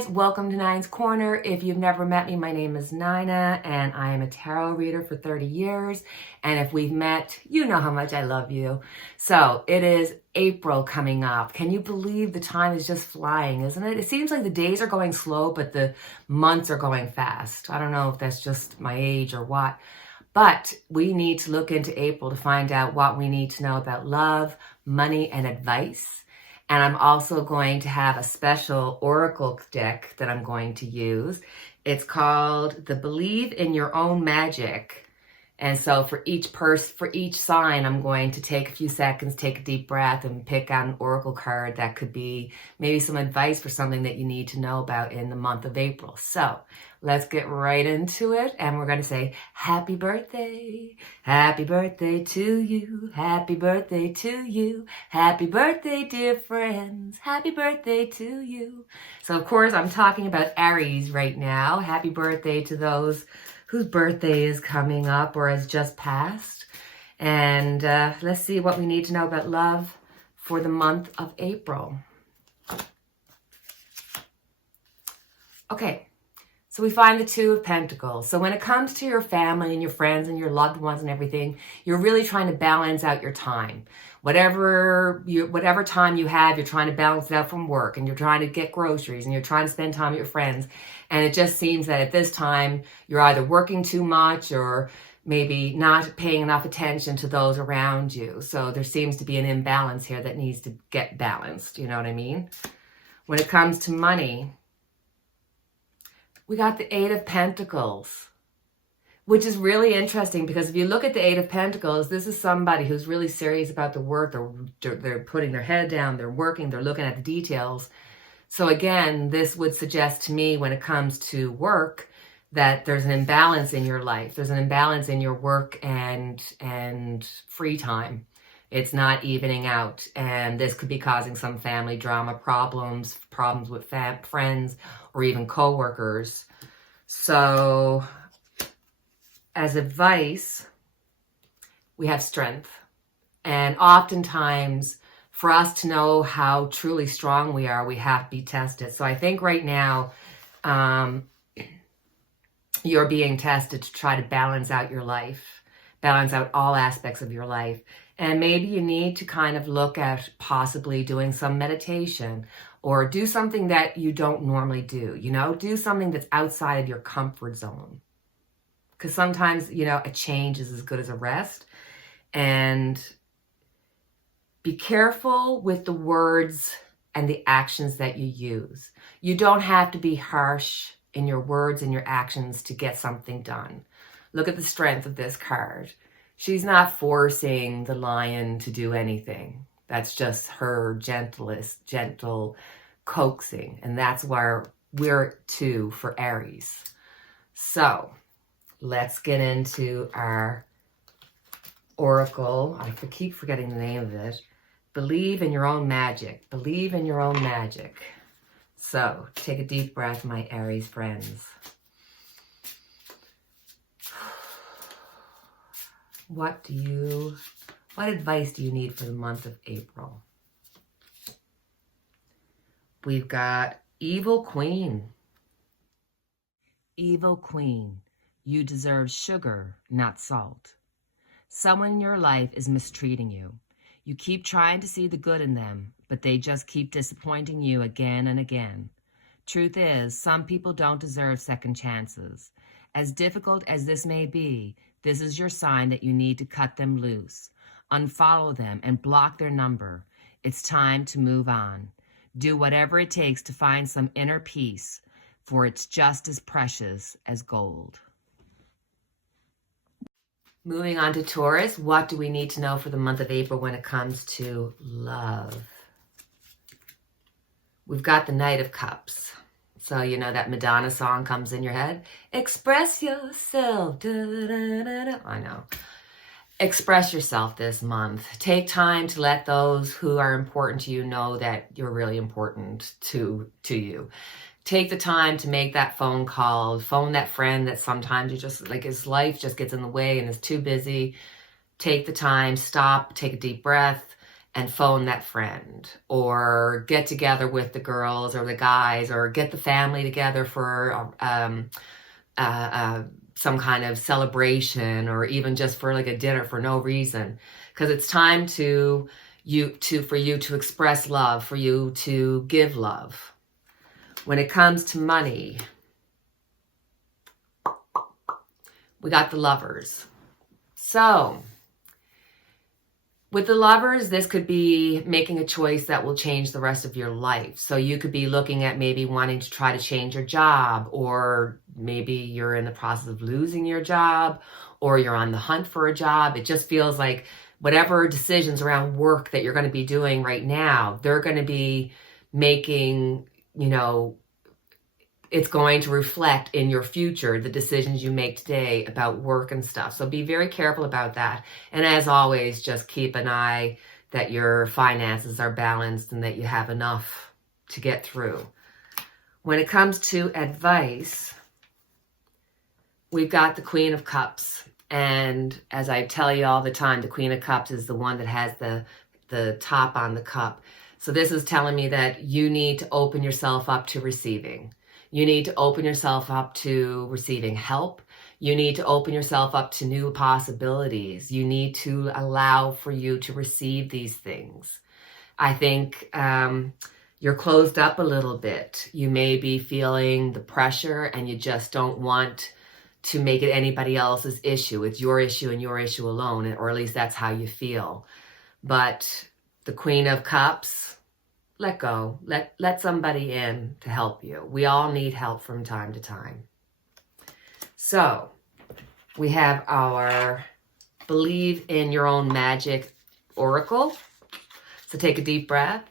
guys, welcome to Nine's Corner. If you've never met me, my name is Nina and I am a tarot reader for 30 years. And if we've met, you know how much I love you. So it is April coming up. Can you believe the time is just flying, isn't it? It seems like the days are going slow, but the months are going fast. I don't know if that's just my age or what, but we need to look into April to find out what we need to know about love, money, and advice. And I'm also going to have a special oracle deck that I'm going to use. It's called the Believe in Your Own Magic. And so for each sign, I'm going to take a few seconds, take a deep breath, and pick out an oracle card that could be maybe some advice for something that you need to know about in the month of April. So let's get right into it. And we're going to say, happy birthday to you, happy birthday to you, happy birthday, dear friends, happy birthday to you. So of course, I'm talking about Aries right now. Happy birthday to those whose birthday is coming up or has just passed. And let's see what we need to know about love for the month of April. Okay, so we find the Two of Pentacles. So when it comes to your family and your friends and your loved ones and everything, you're really trying to balance out your time. Whatever time you have, you're trying to balance it out from work, and you're trying to get groceries, and you're trying to spend time with your friends. And it just seems that at this time, you're either working too much or maybe not paying enough attention to those around you. So there seems to be an imbalance here that needs to get balanced. You know what I mean? When it comes to money, we got the Eight of Pentacles, which is really interesting because if you look at the Eight of Pentacles, this is somebody who's really serious about the work. They're putting their head down, they're working, they're looking at the details. So again, this would suggest to me when it comes to work that there's an imbalance in your life. There's an imbalance in your work and free time. It's not evening out, and this could be causing some family drama, problems with friends or even co-workers. So as advice, we have strength. And oftentimes, for us to know how truly strong we are, we have to be tested. So I think right now, you're being tested to try to balance out your life, balance out all aspects of your life. And maybe you need to kind of look at possibly doing some meditation or do something that you don't normally do, do something that's outside of your comfort zone. Because sometimes, a change is as good as a rest. And be careful with the words and the actions that you use. You don't have to be harsh in your words and your actions to get something done. Look at the strength of this card. She's not forcing the lion to do anything. That's just her gentle coaxing. And that's where we're to for Aries. So let's get into our oracle. I keep forgetting the name of it. Believe in your own magic. Believe in your own magic. So take a deep breath, my Aries friends. What advice do you need for the month of April? We've got Evil Queen. Evil Queen, you deserve sugar, not salt. Someone in your life is mistreating you. You keep trying to see the good in them, but they just keep disappointing you again and again. Truth is, some people don't deserve second chances. As difficult as this may be, this is your sign that you need to cut them loose. Unfollow them and block their number. It's time to move on. Do whatever it takes to find some inner peace, for it's just as precious as gold. Moving on to Taurus, what do we need to know for the month of April when it comes to love? We've got the Knight of Cups. So, that Madonna song comes in your head. Express yourself. Da, da, da, da. I know. Express yourself this month. Take time to let those who are important to you know that you're really important to you. Take the time to make that phone call. Phone that friend that sometimes you just, his life just gets in the way and is too busy. Take the time, stop, take a deep breath, and phone that friend, or get together with the girls or the guys, or get the family together for some kind of celebration, or even just for like a dinner for no reason, because it's time for you to express love, for you to give love. When it comes to money, we got the Lovers. So with the Lovers, this could be making a choice that will change the rest of your life. So you could be looking at maybe wanting to try to change your job, or maybe you're in the process of losing your job, or you're on the hunt for a job. It just feels like whatever decisions around work that you're going to be doing right now, they're going to be making, it's going to reflect in your future, the decisions you make today about work and stuff. So be very careful about that. And as always, just keep an eye that your finances are balanced and that you have enough to get through. When it comes to advice, we've got the Queen of Cups. And as I tell you all the time, the Queen of Cups is the one that has the top on the cup. So this is telling me that you need to open yourself up to receiving. You need to open yourself up to receiving help. You need to open yourself up to new possibilities. You need to allow for you to receive these things. I think you're closed up a little bit. You may be feeling the pressure and you just don't want to make it anybody else's issue. It's your issue and your issue alone, or at least that's how you feel. But the Queen of Cups, let go. Let somebody in to help you. We all need help from time to time. So we have our Believe in Your Own Magic Oracle. So take a deep breath.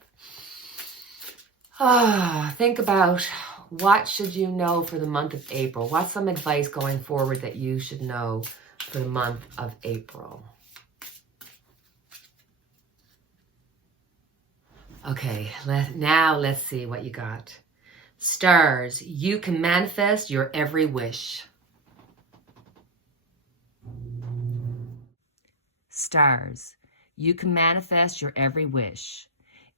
Think about what should you know for the month of April. What's some advice going forward that you should know for the month of April? Okay, now let's see what you got. Stars, you can manifest your every wish. Stars, you can manifest your every wish.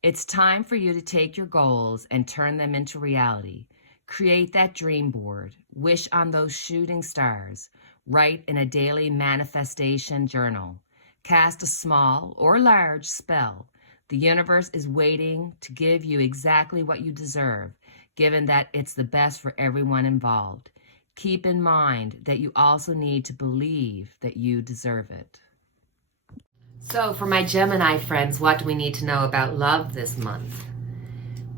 It's time for you to take your goals and turn them into reality. Create that dream board. Wish on those shooting stars. Write in a daily manifestation journal. Cast a small or large spell. The universe is waiting to give you exactly what you deserve, given that it's the best for everyone involved. Keep in mind that you also need to believe that you deserve it. So for my Gemini friends, what do we need to know about love this month?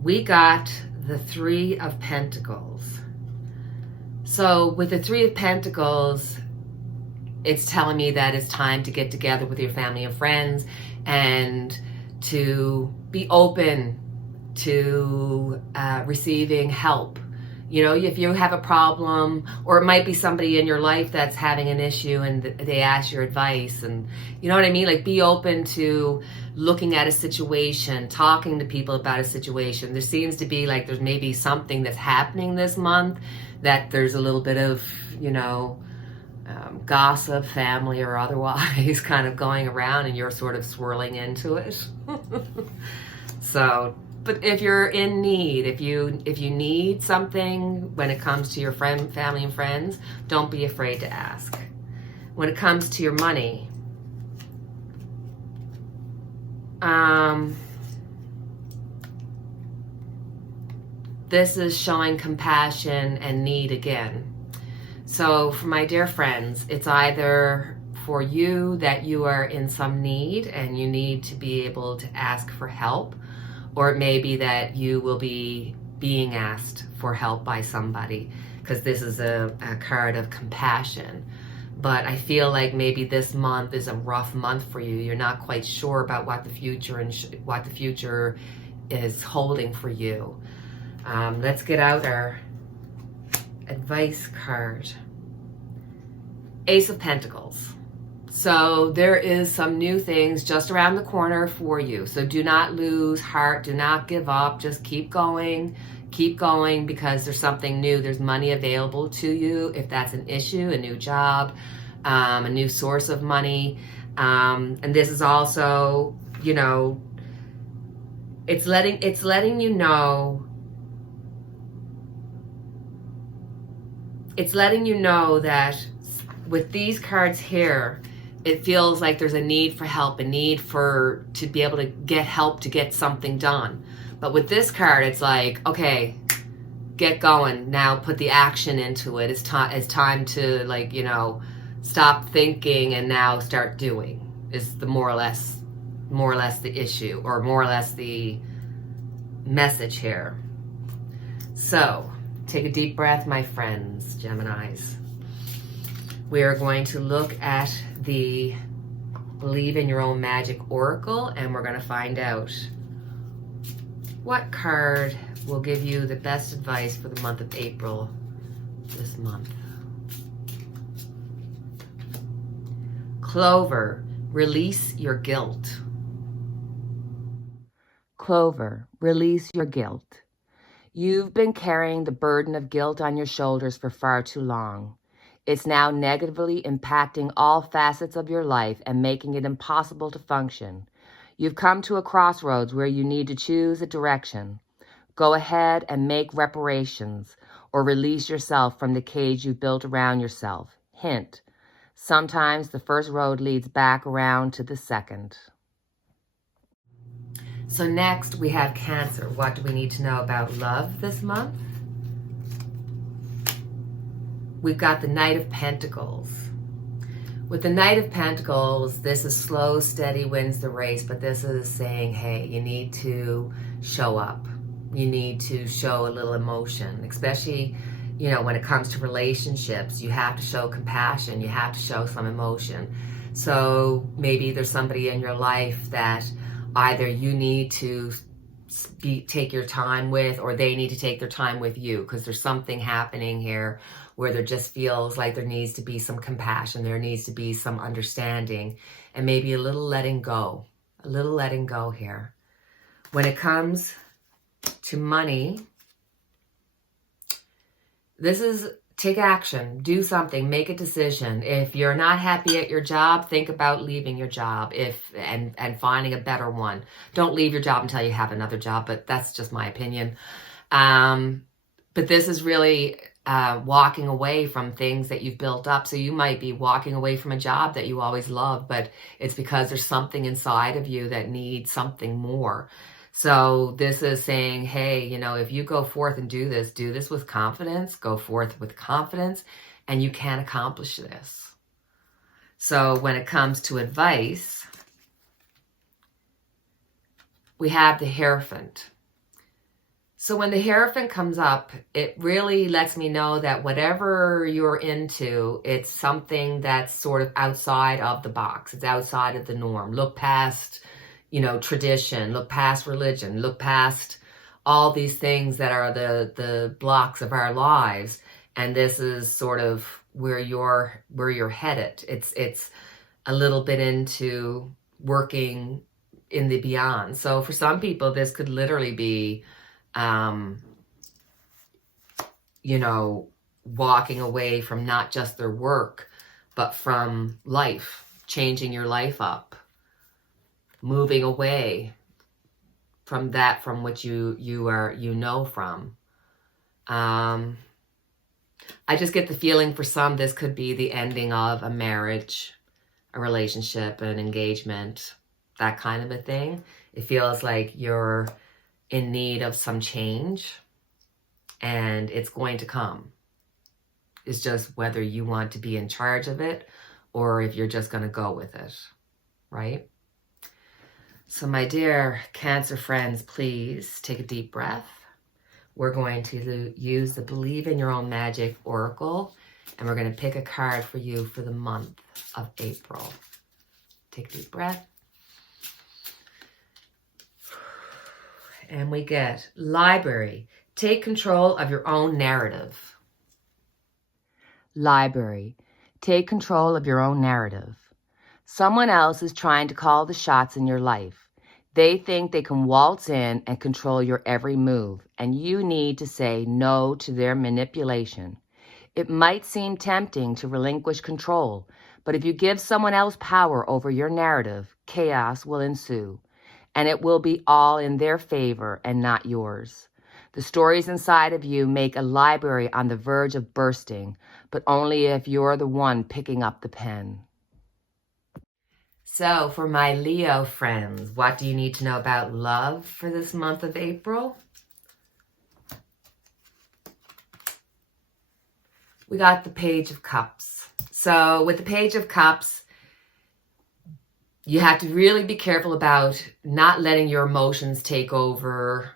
We got the Three of Pentacles. So with the Three of Pentacles, it's telling me that it's time to get together with your family and friends and to be open to receiving help. If you have a problem, or it might be somebody in your life that's having an issue and they ask your advice, and you know what I mean? Like, be open to looking at a situation, talking to people about a situation. There seems to be like there's maybe something that's happening this month that there's a little bit of, gossip, family or otherwise, kind of going around, and you're sort of swirling into it. So, but if you're in need, if you need something when it comes to your family and friends, don't be afraid to ask. When it comes to your money, this is showing compassion and need again. So for my dear friends, it's either for you that you are in some need and you need to be able to ask for help, or it may be that you will be being asked for help by somebody, because this is a card of compassion. But I feel like maybe this month is a rough month for you. You're not quite sure about what the future what the future is holding for you. Let's get out our advice card. Ace of Pentacles. So there is some new things just around the corner for you. So do not lose heart. Do not give up. Just keep going. Keep going, because there's something new. There's money available to you if that's an issue, a new job, a new source of money. And this is also, It's letting you know. It's letting you know that with these cards here, it feels like there's a need for help, a need to be able to get help to get something done. But with this card, it's like, okay, get going now, put the action into it. It's time to, like, you know, stop thinking and now start doing, is the more or less the issue, or more or less the message here. So take a deep breath, my friends, Geminis. We are going to look at the Believe in Your Own Magic Oracle, and we're going to find out what card will give you the best advice for the month of April this month. Clover, release your guilt. Clover, release your guilt. You've been carrying the burden of guilt on your shoulders for far too long. It's now negatively impacting all facets of your life and making it impossible to function. You've come to a crossroads where you need to choose a direction. Go ahead and make reparations, or release yourself from the cage you built around yourself. Hint, sometimes the first road leads back around to the second. So next we have Cancer. What do we need to know about love this month? We've got the Knight of Pentacles. With the Knight of Pentacles, this is slow, steady wins the race, but this is saying, hey, you need to show up. You need to show a little emotion, especially, you know, when it comes to relationships. You have to show compassion. You have to show some emotion. So maybe there's somebody in your life that either you need to take your time with, or they need to take their time with you, because there's something happening here where there just feels like there needs to be some compassion, there needs to be some understanding, and maybe a little letting go here. When it comes to money, this is take action, do something, make a decision. If you're not happy at your job, think about leaving your job and finding a better one. Don't leave your job until you have another job, but that's just my opinion. But this is really walking away from things that you've built up. So you might be walking away from a job that you always loved, but it's because there's something inside of you that needs something more. So this is saying, hey, you know, if you go forth and do this with confidence, go forth with confidence, and you can accomplish this. So when it comes to advice, we have the Hierophant. So when the Hierophant comes up, it really lets me know that whatever you're into, it's something that's sort of outside of the box. It's outside of the norm. Look past, you know, tradition, look past religion, look past all these things that are the blocks of our lives. And this is sort of where you're headed. It's a little bit into working in the beyond. So for some people, this could literally be, you know, walking away from not just their work, but from life, changing your life up, moving away from that from which you know from. I just get the feeling for some, this could be the ending of a marriage, a relationship, an engagement, that kind of a thing. It feels like you're in need of some change, and it's going to come. It's just whether you want to be in charge of it or if you're just going to go with it, right? So my dear Cancer friends, please take a deep breath. We're going to use the Believe in Your Own Magic Oracle, and we're going to pick a card for you for the month of April. Take a deep breath. And we get Library. Take control of your own narrative. Library. Take control of your own narrative. Someone else is trying to call the shots in your life. They think they can waltz in and control your every move, and you need to say no to their manipulation. It might seem tempting to relinquish control, but if you give someone else power over your narrative, chaos will ensue. and it will be all in their favor and not yours. The stories inside of you make a library on the verge of bursting, but only if you're the one picking up the pen. So for my Leo friends, what do you need to know about love for this month of April? We got the Page of Cups. So with the Page of Cups, you have to really be careful about not letting your emotions take over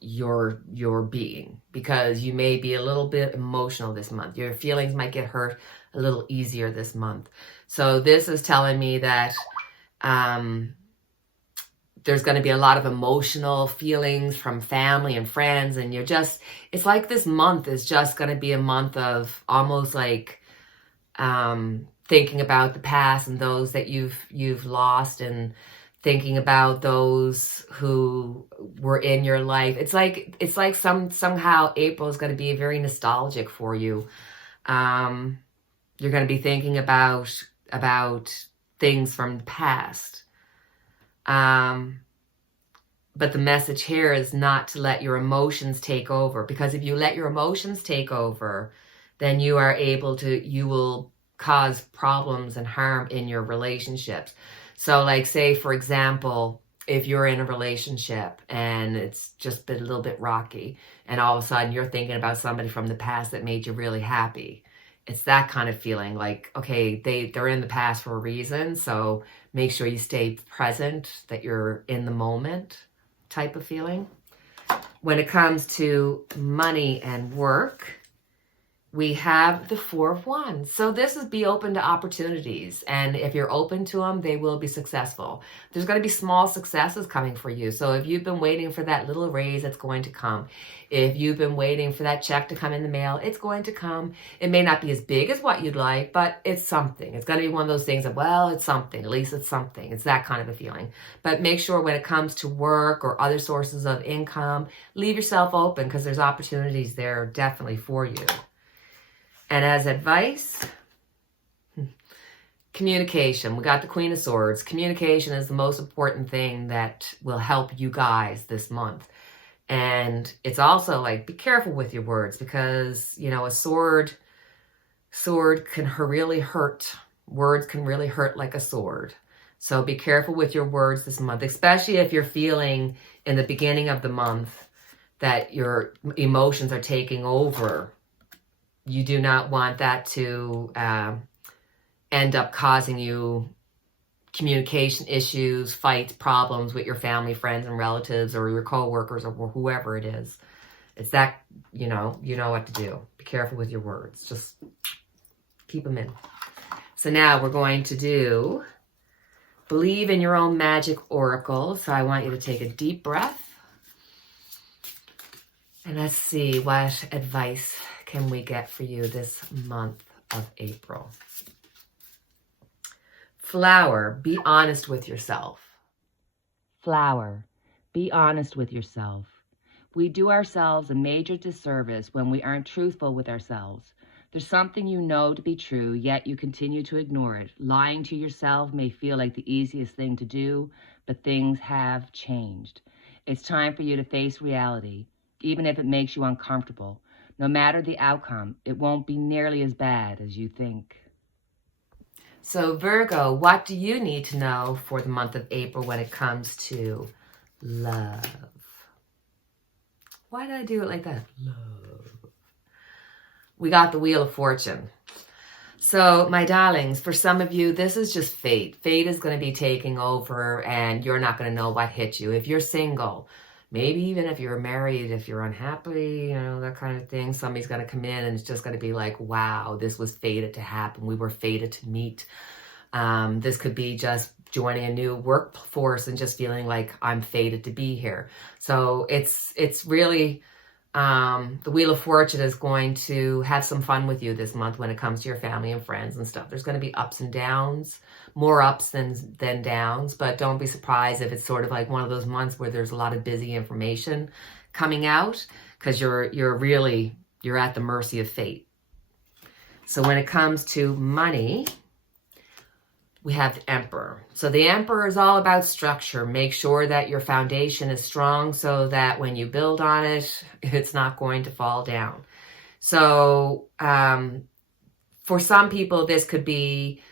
your being, because you may be a little bit emotional this month. Your feelings might get hurt a little easier this month. So this is telling me that there's going to be a lot of emotional feelings from family and friends, and it's like this month is just going to be a month of almost like thinking about the past and those that you've lost, and thinking about those who were in your life. It's like somehow April is going to be very nostalgic for you. You're going to be thinking about things from the past. But the message here is not to let your emotions take over, because if you let your emotions take over, then you will cause problems and harm in your relationships. So like, say, for example, if you're in a relationship and it's just been a little bit rocky, and all of a sudden you're thinking about somebody from the past that made you really happy. It's that kind of feeling like, okay, they're in the past for a reason, so make sure you stay present, that you're in the moment type of feeling. When it comes to money and work, we have the Four of Wands. So this is be open to opportunities. And if you're open to them, they will be successful. There's going to be small successes coming for you. So if you've been waiting for that little raise, it's going to come. If you've been waiting for that check to come in the mail, it's going to come. It may not be as big as what you'd like, but it's something. It's going to be one of those things that, well, it's something. At least it's something. It's that kind of a feeling. But make sure when it comes to work or other sources of income, leave yourself open, because there's opportunities there definitely for you. And as advice, communication. We got the Queen of Swords. Communication is the most important thing that will help you guys this month. And it's also like, be careful with your words, because, you know, a sword can really hurt. Words can really hurt like a sword. So be careful with your words this month, especially if you're feeling in the beginning of the month that your emotions are taking over. You do not want that to end up causing you communication issues, fights, problems with your family, friends, and relatives, or your co-workers, or whoever it is. It's that, you know what to do. Be careful with your words. Just keep them in. So now we're going to do Believe in Your Own Magic Oracle. So I want you to take a deep breath. And let's see, what advice can we get for you this month of April? Flower, be honest with yourself. Flower, be honest with yourself. We do ourselves a major disservice when we aren't truthful with ourselves. There's something you know to be true, yet you continue to ignore it. Lying to yourself may feel like the easiest thing to do, but things have changed. It's time for you to face reality, even if it makes you uncomfortable. No matter the outcome, it won't be nearly as bad as you think. So Virgo, what do you need to know for the month of April when it comes to love? Why did I do it like that? Love. We got the Wheel of Fortune. So my darlings, for some of you, this is just fate. Fate is going to be taking over, and you're not going to know what hit you. If you're single, maybe even if you're married, if you're unhappy, that kind of thing, somebody's going to come in and it's just going to be like, wow, this was fated to happen. We were fated to meet. This could be just joining a new workforce and just feeling like I'm fated to be here. So it's really, the Wheel of Fortune is going to have some fun with you this month when it comes to your family and friends and stuff. There's going to be ups and downs, more ups than downs, but don't be surprised if it's sort of like one of those months where there's a lot of busy information coming out, because you're at the mercy of fate. So when it comes to money, we have the Emperor. So the Emperor is all about structure. Make sure that your foundation is strong so that when you build on it, it's not going to fall down. So for some people, this could be,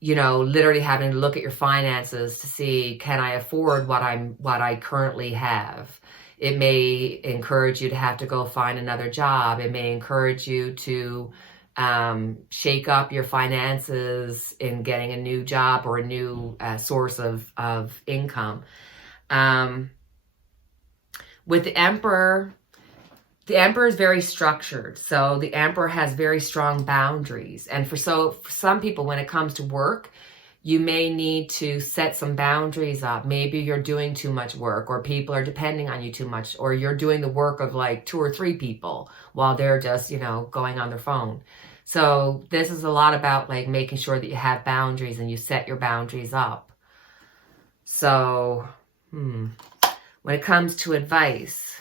you know, literally having to look at your finances to see, can I afford what I currently have? It may encourage you to have to go find another job. It may encourage you to shake up your finances in getting a new job or a new source of income. With the Emperor is very structured. So the Emperor has very strong boundaries. And for some people, when it comes to work, you may need to set some boundaries up. Maybe you're doing too much work, or people are depending on you too much, or you're doing the work of like 2 or 3 people while they're just, you know, going on their phone. So this is a lot about like making sure that you have boundaries and you set your boundaries up. So, when it comes to advice,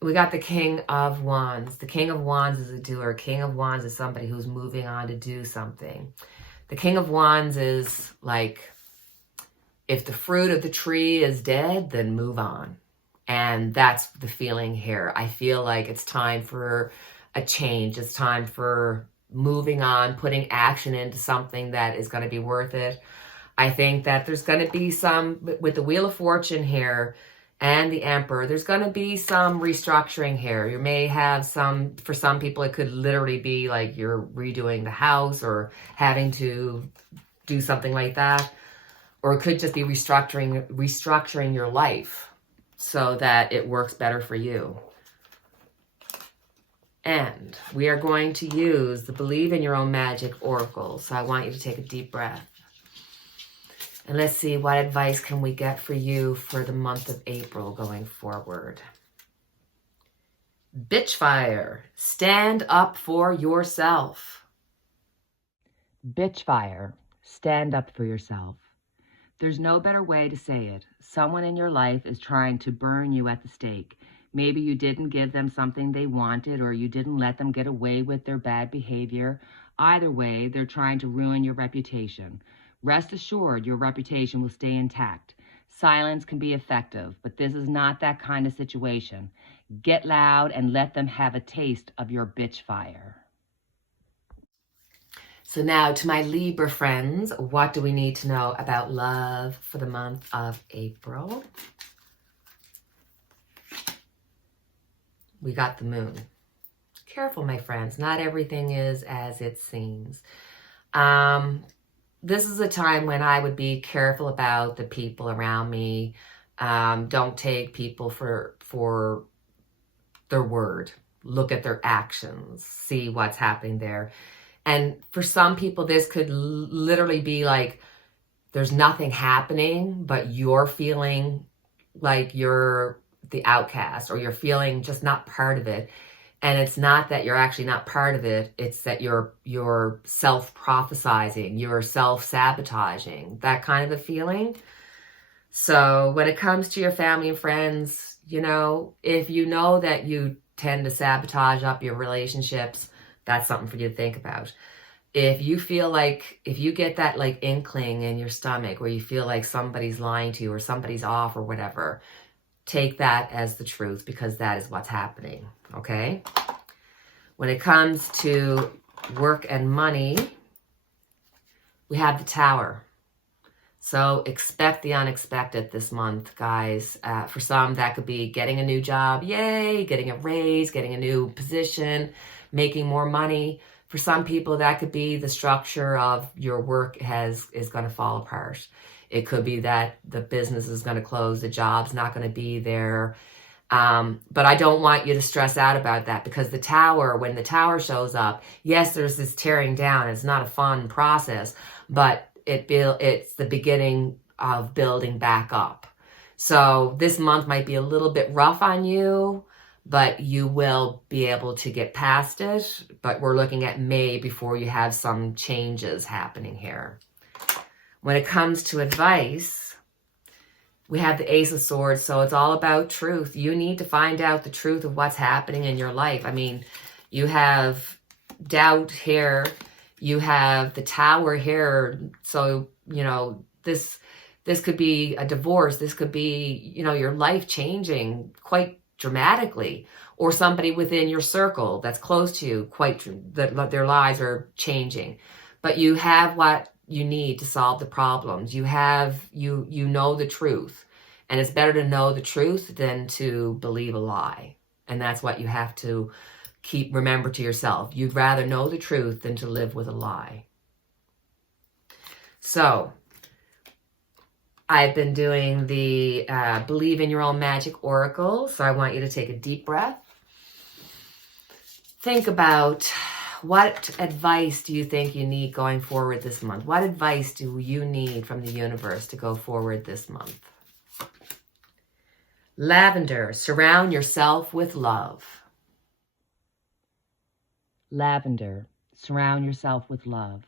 we got the King of Wands. The King of Wands is a doer. King of Wands is somebody who's moving on to do something. The King of Wands is like, if the fruit of the tree is dead, then move on. And that's the feeling here. I feel like it's time for a change. It's time for moving on, putting action into something that is going to be worth it. I think that there's going to be some, with the Wheel of Fortune here, and the Emperor, there's going to be some restructuring here. You may have some, for some people, it could literally be like you're redoing the house or having to do something like that. Or it could just be restructuring your life so that it works better for you. And we are going to use the Believe in Your Own Magic Oracle. So I want you to take a deep breath. And let's see, what advice can we get for you for the month of April going forward? Bitchfire, stand up for yourself. Bitchfire, stand up for yourself. There's no better way to say it. Someone in your life is trying to burn you at the stake. Maybe you didn't give them something they wanted, or you didn't let them get away with their bad behavior. Either way, they're trying to ruin your reputation. Rest assured, your reputation will stay intact. Silence can be effective, but this is not that kind of situation. Get loud and let them have a taste of your bitch fire. So now to my Libra friends, what do we need to know about love for the month of April? We got the moon. Careful, my friends. Not everything is as it seems. This is a time when I would be careful about the people around me. Don't take people for their word. Look at their actions. See what's happening there. And for some people, this could literally be like there's nothing happening, but you're feeling like you're the outcast, or you're feeling just not part of it. And it's not that you're actually not part of it. It's that you're self-prophesizing, you're self-sabotaging, that kind of a feeling. So when it comes to your family and friends, you know, if you know that you tend to sabotage up your relationships, that's something for you to think about. If you feel like, if you get that like inkling in your stomach where you feel like somebody's lying to you or somebody's off or whatever, take that as the truth, because that is what's happening, okay? When it comes to work and money, we have the Tower. So expect the unexpected this month, guys. For some, that could be getting a new job, yay, getting a raise, getting a new position, making more money. For some people, that could be the structure of your work is going to fall apart. It could be that the business is going to close, the job's not going to be there. But I don't want you to stress out about that, because the Tower, when the Tower shows up, yes, there's this tearing down. It's not a fun process, but it's the beginning of building back up. So this month might be a little bit rough on you, but you will be able to get past it. But we're looking at May before you have some changes happening here. When it comes to advice, we have the Ace of Swords, so it's all about truth. You need to find out the truth of what's happening in your life. I mean, You have doubt here. You have the Tower here. So, you know, this could be a divorce. This could be, you know, your life changing quite dramatically, or somebody within your circle that's close to you, that their lives are changing. But you have what you need to solve the problems. You know the truth. And it's better to know the truth than to believe a lie. And that's what you have to remember to yourself. You'd rather know the truth than to live with a lie. So I've been doing the Believe in Your Own Magic Oracle. So I want you to take a deep breath. Think about, what advice do you think you need going forward this month? What advice do you need from the universe to go forward this month? Lavender, surround yourself with love. Lavender, surround yourself with love.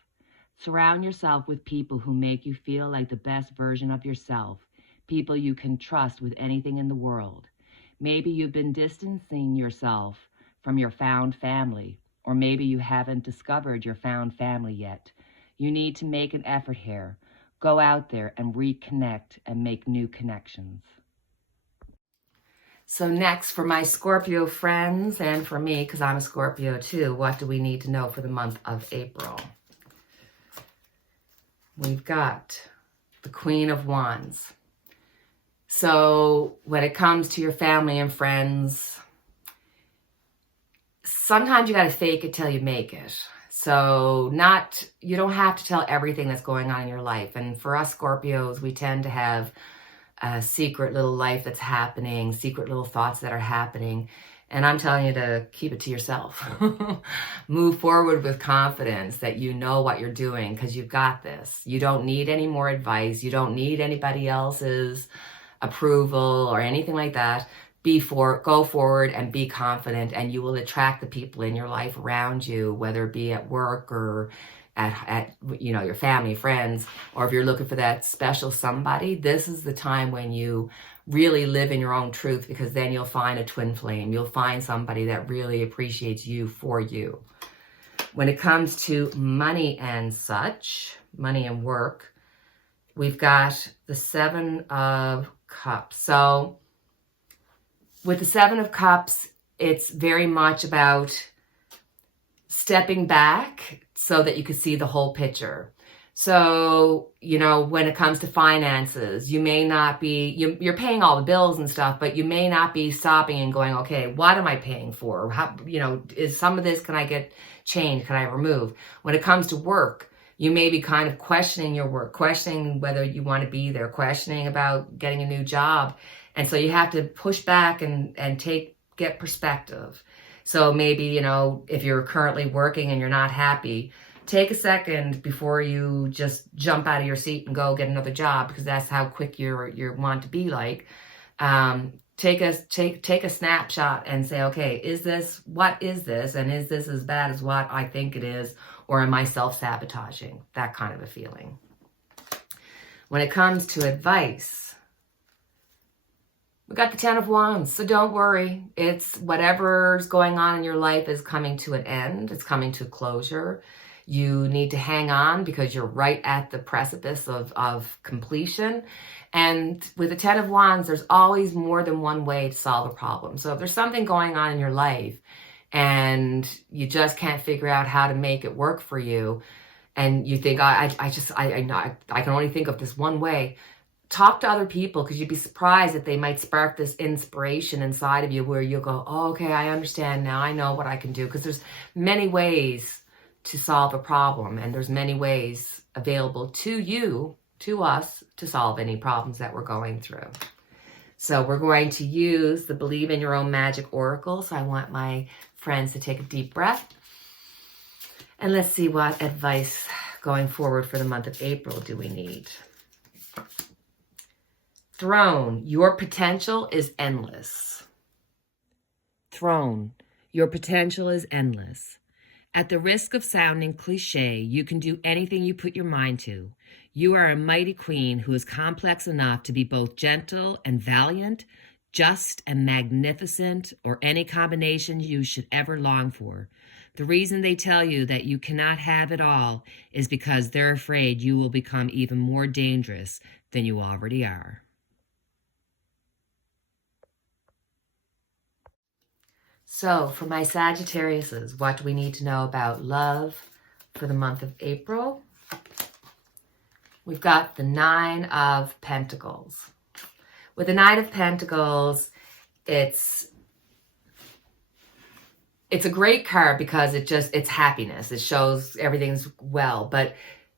Surround yourself with people who make you feel like the best version of yourself, people you can trust with anything in the world. Maybe you've been distancing yourself from your found family, or maybe you haven't discovered your found family yet. You need to make an effort here. Go out there and reconnect and make new connections. So next, for my Scorpio friends, and for me, because I'm a Scorpio too, what do we need to know for the month of April? We've got the Queen of Wands. So when it comes to your family and friends, sometimes you got to fake it till you make it. So you don't have to tell everything that's going on in your life. And for us Scorpios, we tend to have a secret little life that's happening, secret little thoughts that are happening. And I'm telling you to keep it to yourself. Move forward with confidence that you know what you're doing, because you've got this. You don't need any more advice. You don't need anybody else's approval or anything like that. Go forward and be confident, and you will attract the people in your life around you, whether it be at work or at you know, your family, friends, or if you're looking for that special somebody. This is the time when you really live in your own truth, because then you'll find a twin flame. You'll find somebody that really appreciates you for you. When it comes to money and such, money and work, we've got the Seven of Cups. So with the Seven of Cups, it's very much about stepping back so that you can see the whole picture. So, you know, when it comes to finances, you may not be, you're paying all the bills and stuff, but you may not be stopping and going, okay, what am I paying for? How, you know, is some of this, can I get changed? Can I remove? When it comes to work, you may be kind of questioning your work, questioning whether you want to be there, questioning about getting a new job. And so you have to push back and get perspective. So maybe, you know, if you're currently working and you're not happy, take a second before you just jump out of your seat and go get another job, because that's how quick you want to be like. Take a snapshot and say, okay, what is this? And is this as bad as what I think it is? Or am I self-sabotaging? That kind of a feeling. When it comes to advice, we got the Ten of Wands, so don't worry. It's whatever's going on in your life is coming to an end. It's coming to closure. You need to hang on because you're right at the precipice of completion. And with the Ten of Wands, there's always more than one way to solve a problem. So if there's something going on in your life and you just can't figure out how to make it work for you, and you think, I can only think of this one way, talk to other people, because you'd be surprised that they might spark this inspiration inside of you where you'll go, oh, okay, I understand now. I know what I can do. Because there's many ways to solve a problem, and there's many ways available to you, to us, to solve any problems that we're going through. So we're going to use the Believe in Your Own Magic Oracle. So I want my friends to take a deep breath. And let's see what advice going forward for the month of April do we need. Throne, your potential is endless. Throne, your potential is endless. At the risk of sounding cliche, you can do anything you put your mind to. You are a mighty queen who is complex enough to be both gentle and valiant, just and magnificent, or any combination you should ever long for. The reason they tell you that you cannot have it all is because they're afraid you will become even more dangerous than you already are. So, for my Sagittariuses, what do we need to know about love for the month of April? We've got the Nine of Pentacles. With the Nine of Pentacles, it's a great card because it's happiness. It shows everything's well. But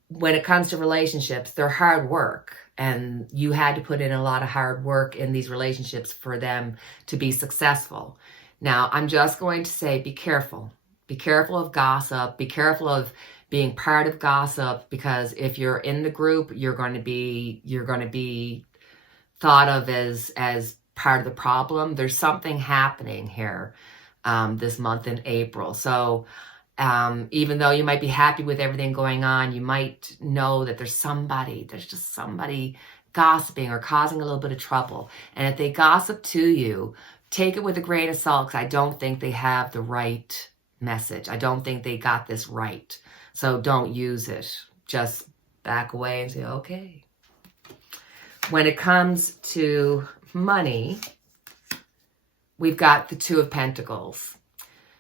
when it comes to relationships, they're hard work. And you had to put in a lot of hard work in these relationships for them to be successful. Now, I'm just going to say, be careful. Be careful of gossip. Be careful of being part of gossip, because if you're in the group, you're going to be thought of as part of the problem. There's something happening here this month in April. So even though you might be happy with everything going on, you might know that there's just somebody gossiping or causing a little bit of trouble. And if they gossip to you, take it with a grain of salt, because I don't think they have the right message. I don't think they got this right. So don't use it. Just back away and say, okay. When it comes to money, we've got the Two of Pentacles.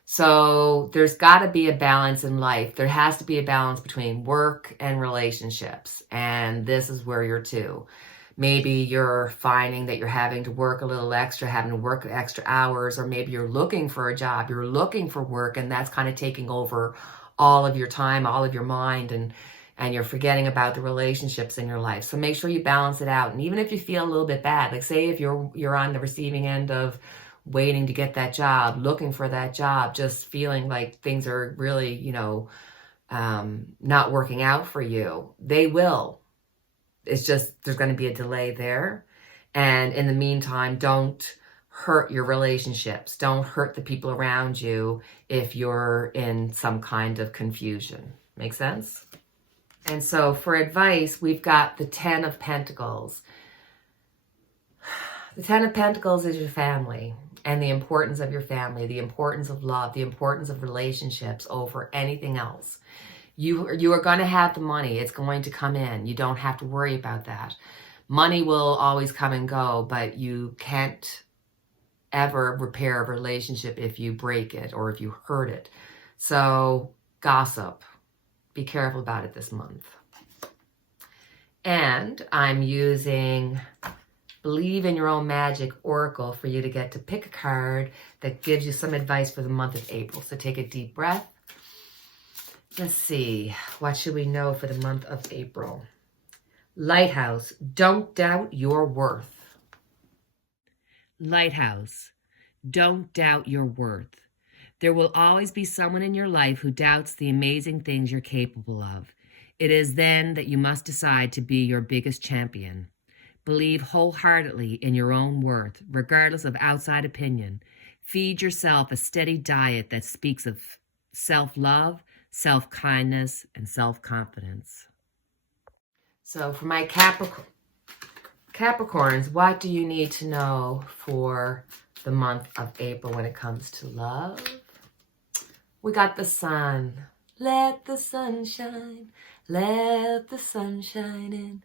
So there's got to be a balance in life. There has to be a balance between work and relationships. And this is where you're two. Maybe you're finding that you're having to work a little extra, having to work extra hours, or maybe you're looking for a job, you're looking for work, and that's kind of taking over all of your time, all of your mind, and you're forgetting about the relationships in your life. So make sure you balance it out. And even if you feel a little bit bad, like say if you're on the receiving end of waiting to get that job, looking for that job, just feeling like things are really, not working out for you, they will. It's just, there's going to be a delay there. And in the meantime, don't hurt your relationships. Don't hurt the people around you if you're in some kind of confusion. Make sense? And so for advice, we've got the Ten of Pentacles. The Ten of Pentacles is your family and the importance of your family, the importance of love, the importance of relationships over anything else. You are going to have the money. It's going to come in. You don't have to worry about that. Money will always come and go, but you can't ever repair a relationship if you break it or if you hurt it. So gossip. Be careful about it this month. And I'm using Believe in Your Own Magic Oracle for you to get to pick a card that gives you some advice for the month of April. So take a deep breath. Let's see, what should we know for the month of April? Lighthouse, don't doubt your worth. Lighthouse, don't doubt your worth. There will always be someone in your life who doubts the amazing things you're capable of. It is then that you must decide to be your biggest champion. Believe wholeheartedly in your own worth, regardless of outside opinion. Feed yourself a steady diet that speaks of self-love, self-kindness, and self-confidence. So for my Capricorns, what do you need to know for the month of April when it comes to love? We got the sun. Let the sun shine. Let the sun shine in.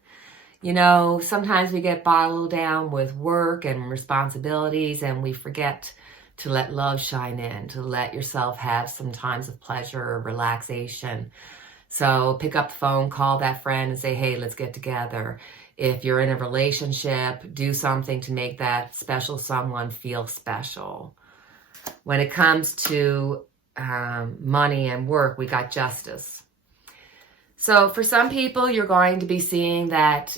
You know, sometimes we get bottled down with work and responsibilities, and we forget to let love shine in, to let yourself have some times of pleasure or relaxation. So pick up the phone, call that friend and say, hey, let's get together. If you're in a relationship, do something to make that special someone feel special. When it comes to money and work, we got Justice. So for some people, you're going to be seeing that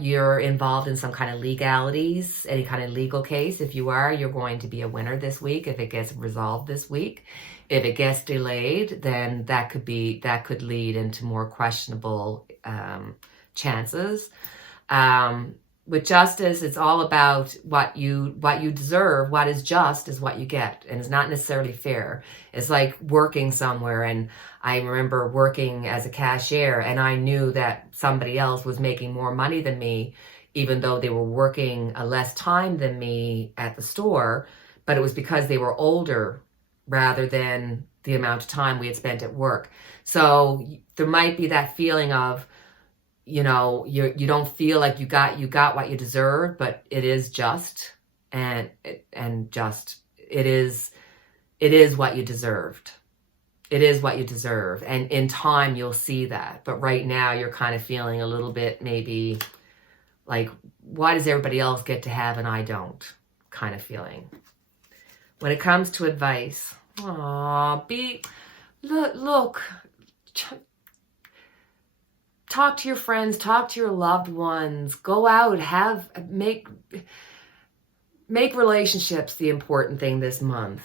you're involved in some kind of legalities, any kind of legal case. If you are, you're going to be a winner this week if it gets resolved this week. If it gets delayed, then that could lead into more questionable chances. with justice, it's all about what you deserve. What is just is what you get, and it's not necessarily fair. It's like working somewhere, and I remember working as a cashier, and I knew that somebody else was making more money than me, even though they were working a less time than me at the store, but it was because they were older rather than the amount of time we had spent at work. So there might be that feeling of, you know, you don't feel like you got what you deserve, but it is just, and just, it is what you deserved. It is what you deserve. And in time, you'll see that. But right now, you're kind of feeling a little bit maybe like, why does everybody else get to have and I don't? Kind of feeling. When it comes to advice, look, talk to your friends, talk to your loved ones, go out, make relationships the important thing this month.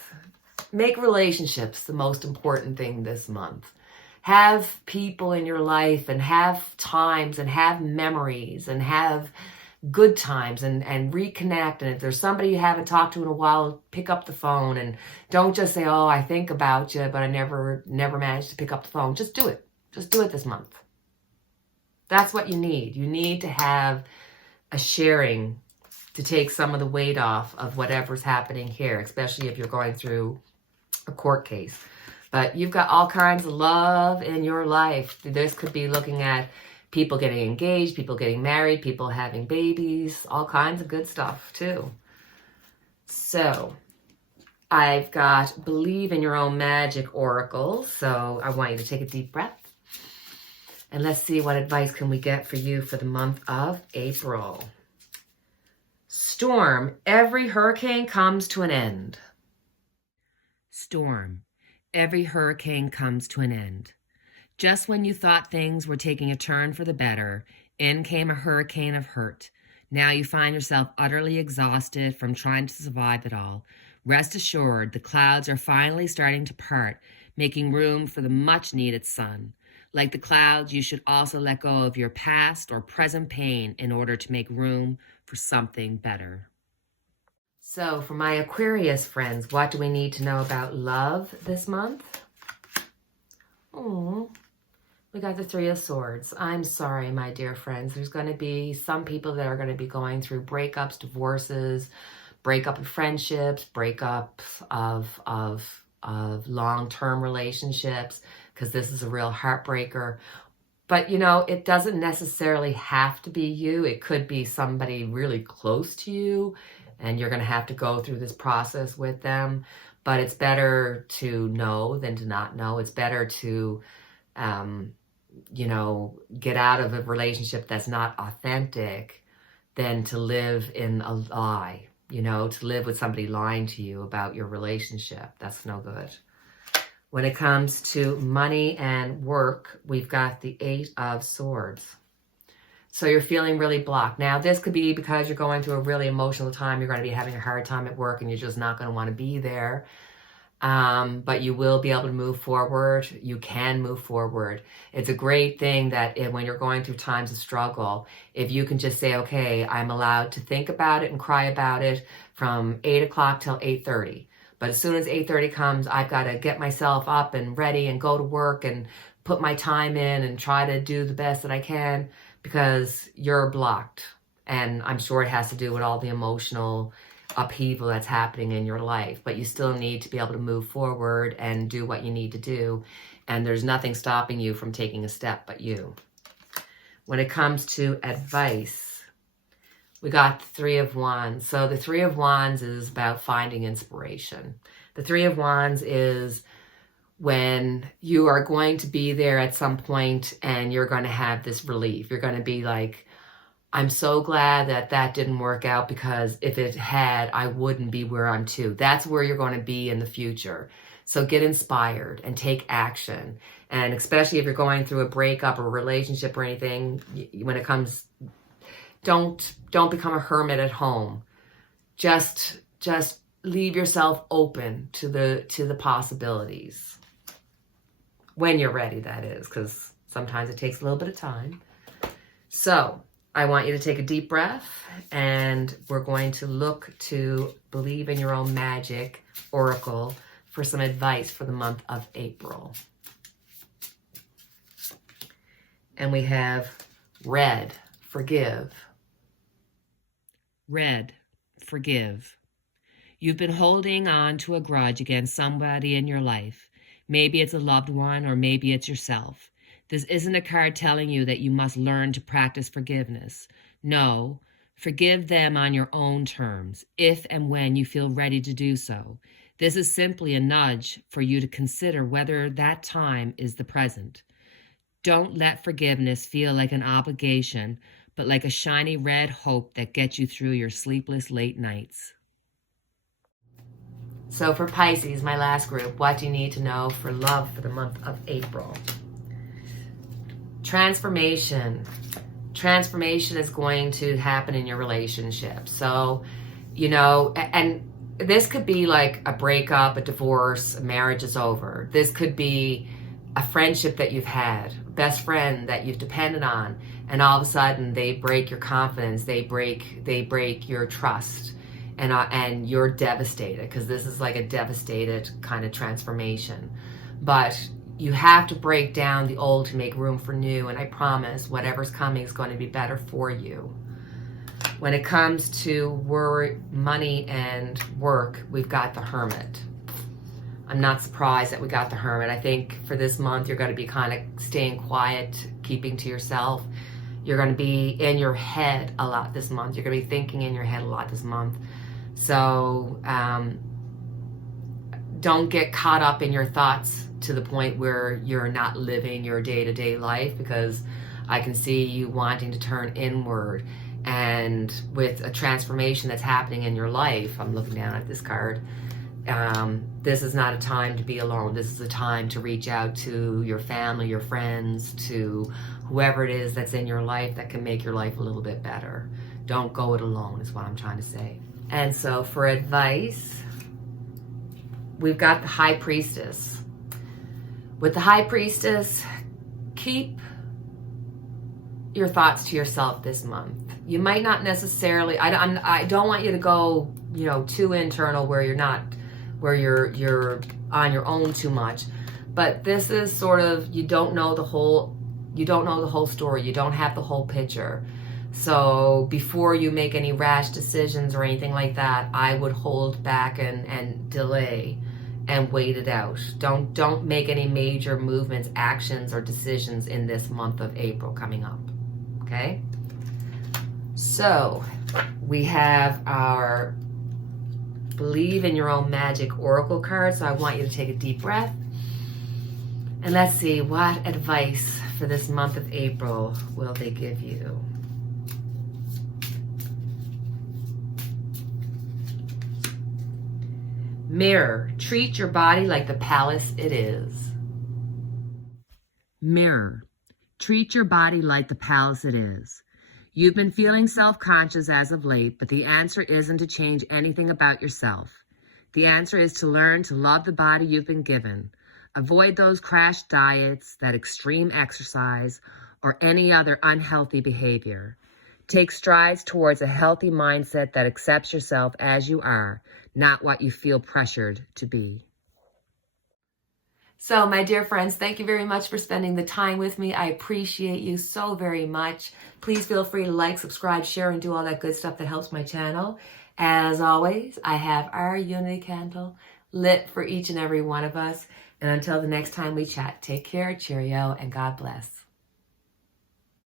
Make relationships the most important thing this month. Have people in your life and have times and have memories and have good times and reconnect. And if there's somebody you haven't talked to in a while, pick up the phone and don't just say, oh, I think about you, but I never managed to pick up the phone. Just do it. Just do it this month. That's what you need. You need to have a sharing to take some of the weight off of whatever's happening here, especially if you're going through a court case. But you've got all kinds of love in your life. This could be looking at people getting engaged, people getting married, people having babies, all kinds of good stuff too. So I've got Believe in Your Own Magic Oracle. So I want you to take a deep breath. And let's see what advice can we get for you for the month of April. Storm, every hurricane comes to an end. Storm, every hurricane comes to an end. Just when you thought things were taking a turn for the better, in came a hurricane of hurt. Now you find yourself utterly exhausted from trying to survive it all. Rest assured, the clouds are finally starting to part, making room for the much-needed sun. Like the clouds, you should also let go of your past or present pain in order to make room for something better. So for my Aquarius friends, what do we need to know about love this month? Oh, we got the Three of Swords. I'm sorry, my dear friends. There's going to be some people that are going to be going through breakups, divorces, breakup of friendships, breakup of long-term relationships, because this is a real heartbreaker. But, you know, it doesn't necessarily have to be you. It could be somebody really close to you, and you're going to have to go through this process with them. But it's better to know than to not know. It's better to, you know, get out of a relationship that's not authentic than to live in a lie, you know, to live with somebody lying to you about your relationship. That's no good. When it comes to money and work, we've got the Eight of Swords. So you're feeling really blocked. Now, this could be because you're going through a really emotional time. You're going to be having a hard time at work and you're just not going to want to be there. But you will be able to move forward. You can move forward. It's a great thing that when you're going through times of struggle, if you can just say, okay, I'm allowed to think about it and cry about it from 8 o'clock till 8:30. But as soon as 8:30 comes, I've got to get myself up and ready and go to work and put my time in and try to do the best that I can, because you're blocked. And I'm sure it has to do with all the emotional upheaval that's happening in your life. But you still need to be able to move forward and do what you need to do. And there's nothing stopping you from taking a step but you. When it comes to advice, we got the Three of Wands. So the Three of Wands is about finding inspiration. The Three of Wands is when you are going to be there at some point and you're going to have this relief. You're going to be like, I'm so glad that that didn't work out, because if it had, I wouldn't be where I'm to. That's where you're going to be in the future. So get inspired and take action. And especially if you're going through a breakup or a relationship or anything, when it comes, don't become a hermit at home. Just leave yourself open to the possibilities. When you're ready, that is, because sometimes it takes a little bit of time. So I want you to take a deep breath, and we're going to look to Believe in Your Own Magic Oracle for some advice for the month of April. And we have red, forgive. Red, forgive. You've been holding on to a grudge against somebody in your life. Maybe it's a loved one, or maybe it's yourself. This isn't a card telling you that you must learn to practice forgiveness. No, forgive them on your own terms, if and when you feel ready to do so. This is simply a nudge for you to consider whether that time is the present. Don't let forgiveness feel like an obligation, but like a shiny red hope that gets you through your sleepless late nights. So for Pisces, my last group, what do you need to know for love for the month of April? Transformation. Transformation is going to happen in your relationship. So, you know, and this could be like a breakup, a divorce, a marriage is over. This could be a friendship that you've had, a best friend that you've depended on, and all of a sudden they break your confidence, they break your trust, and you're devastated, because this is like a devastated kind of transformation. But you have to break down the old to make room for new, and I promise whatever's coming is going to be better for you. When it comes to work, money, and work, we've got the Hermit. I'm not surprised that we got the Hermit. I think for this month, you're going to be kind of staying quiet, keeping to yourself. You're going to be in your head a lot this month. You're going to be thinking in your head a lot this month. So don't get caught up in your thoughts to the point where you're not living your day-to-day life, because I can see you wanting to turn inward. And with a transformation that's happening in your life, I'm looking down at this card, this is not a time to be alone. This is a time to reach out to your family, your friends, to whoever it is that's in your life that can make your life a little bit better. Don't go it alone is what I'm trying to say. And so for advice, we've got the High Priestess. With the High Priestess, keep your thoughts to yourself this month. You might not necessarily, I don't want you to go, you know, too internal where you're on your own too much. But this is sort of, you don't know the whole story. You don't have the whole picture. So before you make any rash decisions or anything like that, I would hold back and delay and wait it out. Don't make any major movements, actions, or decisions in this month of April coming up. Okay? So we have our Believe in Your Own Magic Oracle card. So I want you to take a deep breath. And let's see, what advice for this month of April will they give you? Mirror, treat your body like the palace it is. Mirror, treat your body like the palace it is. You've been feeling self-conscious as of late, but the answer isn't to change anything about yourself. The answer is to learn to love the body you've been given. Avoid those crash diets, that extreme exercise, or any other unhealthy behavior. Take strides towards a healthy mindset that accepts yourself as you are, not what you feel pressured to be. So, my dear friends, thank you very much for spending the time with me. I appreciate you so very much. Please feel free to like, subscribe, share, and do all that good stuff that helps my channel. As always, I have our unity candle lit for each and every one of us. And until the next time we chat, take care, cheerio, and God bless.